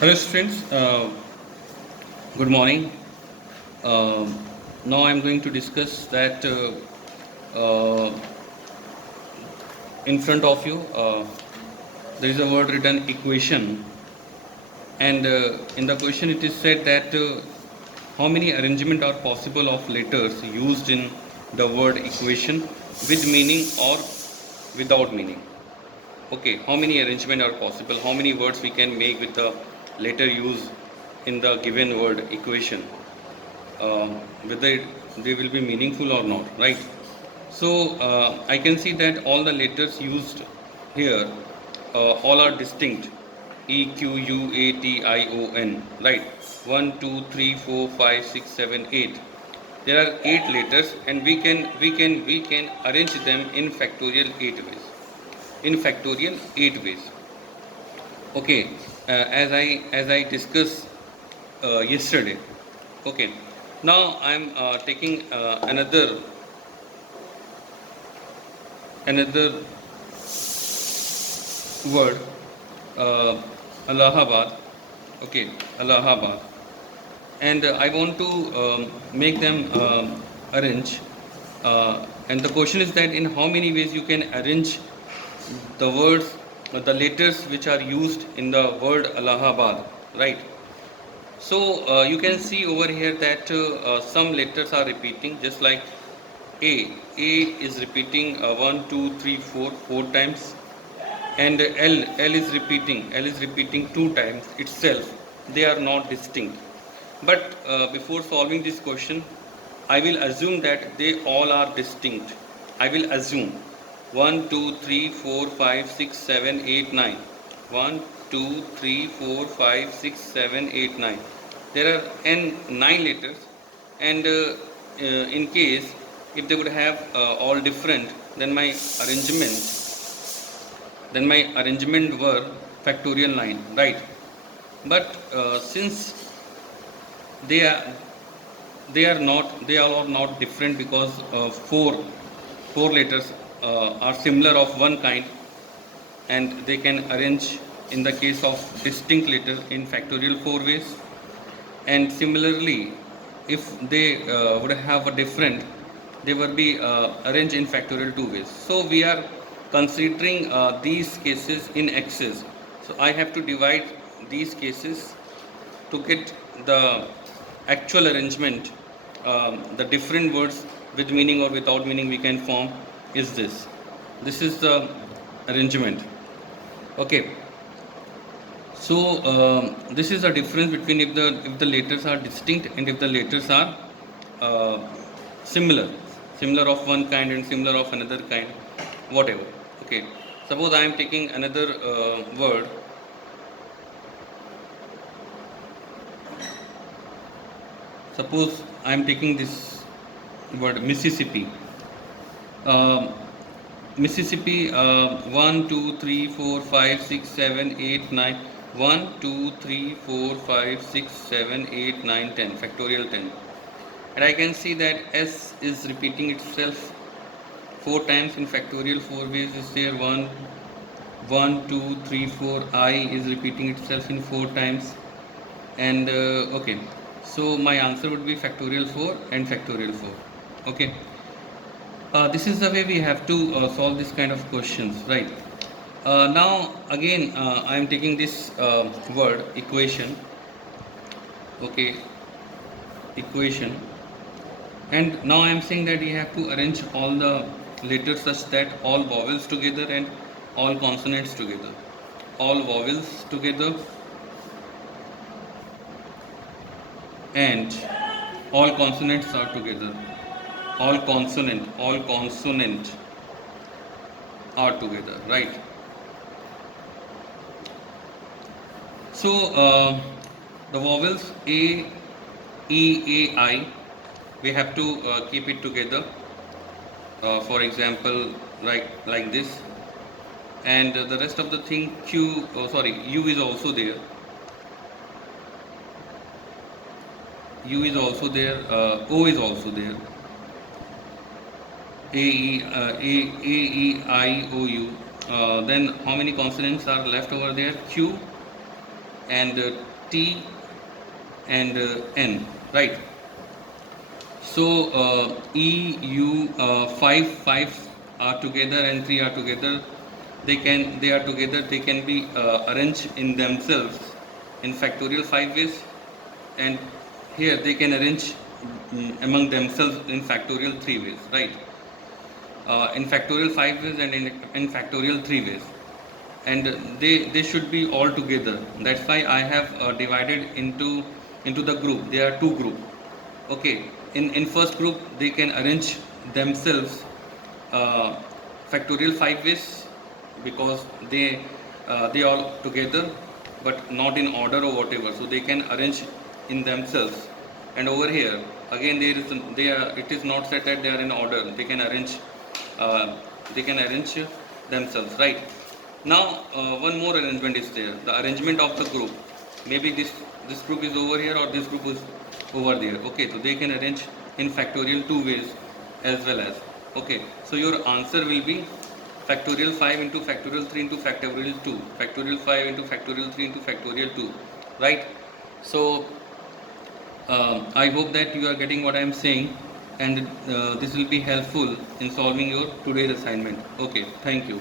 Hello students, good morning. Um Now I am going to discuss that uh, in front of you there is a word written equation, and in the question it is said that how many arrangement are possible of letters used in the word equation with meaning or without meaning. Okay, how many arrangement are possible? How many words we can make with the letter used in the given word equation? uh, Whether they will be meaningful or not, right? So I can see that all the letters used here all are distinct. E, Q, U, A, T, I, O, N, right? One, 2, 3, 4, 5, 6, 7, 8. There are 8 letters, and we can arrange them in factorial 8 ways. In factorial 8 ways. Okay, as I discussed yesterday. Okay, now I'm taking another word, uh, Allahabad. Okay, Allahabad, and I want to make them arrange. And the question is that in how many ways you can arrange the words, the letters which are used in the word Allahabad, right? So you can see over here that some letters are repeating, just like A. A is repeating 1, 2, 3, 4, 4 times, and L is repeating 2 times itself. They are not distinct. But before solving this question, I will assume that they all are distinct. I will assume 1, 2, 3, 4, 5, 6, 7, 8, 9. 1, 2, 3, 4, 5, 6, 7, 8, 9. There are n 9 letters, and in case if they would have all different, then my arrangement were factorial 9, right? But since they are they all are not different, because four letters are similar of one kind, and they can arrange in the case of distinct letter in factorial 4 ways. And similarly, if they would have a different, they will be arranged in factorial 2 ways. So we are considering these cases in excess. So I have to divide these cases to get the actual arrangement. The different words with meaning or without meaning we can form is this is the arrangement. Okay, so this is the difference between if the letters are distinct and if the letters are uh, similar, similar of one kind and similar of another kind, whatever. Okay, suppose I am taking another word. Suppose I am taking this word Mississippi. Um Mississippi, 1, 2, 3, 4, 5, 6, 7, 8, 9. 1, 2, 3, 4, 5, 6, 7, 8, 9, 10. Factorial 10. And I can see that S is repeating itself 4 times in factorial 4 ways. Is there 1, 1, 2, 3, 4. I is repeating itself in 4 times. And okay, so my answer would be factorial 4 and factorial 4. Okay. This is the way we have to solve this kind of questions, right? Now again, I am taking this word equation. Okay, equation, and now I am saying that we have to arrange all the letters such that all vowels together and all consonants together, all vowels together and all consonants are together, all consonant are together, right? So the vowels A, E, A, I, we have to keep it together. For example, like this, and the rest of the thing Q. Oh, sorry, U is also there. U is also there. O is also there. A, E, I, O, U. Then how many consonants are left over there? Q, and t and n, right? So five are together and 3 are together. They are together. They can be arranged in themselves in factorial 5 ways, and here they can arrange among themselves in factorial 3 ways, right? In factorial 5 ways and in factorial 3 ways, and they should be all together. That's why I have divided into the group. There are two group. Okay, in first group they can arrange themselves uh, factorial 5 ways, because they all together but not in order or whatever, so they can arrange in themselves. And over here again it is not said that they are in order. Uh, they can arrange themselves, right? Now one more arrangement is there, the arrangement of the group. Maybe this group is over here or this group is over there. Okay, so they can arrange in factorial 2 ways as well as. Okay, so your answer will be factorial 5 into factorial 3 into factorial 2, factorial 5 into factorial 3 into factorial 2, right? So I hope that you are getting what I am saying, and this will be helpful in solving your today's assignment. Okay, thank you.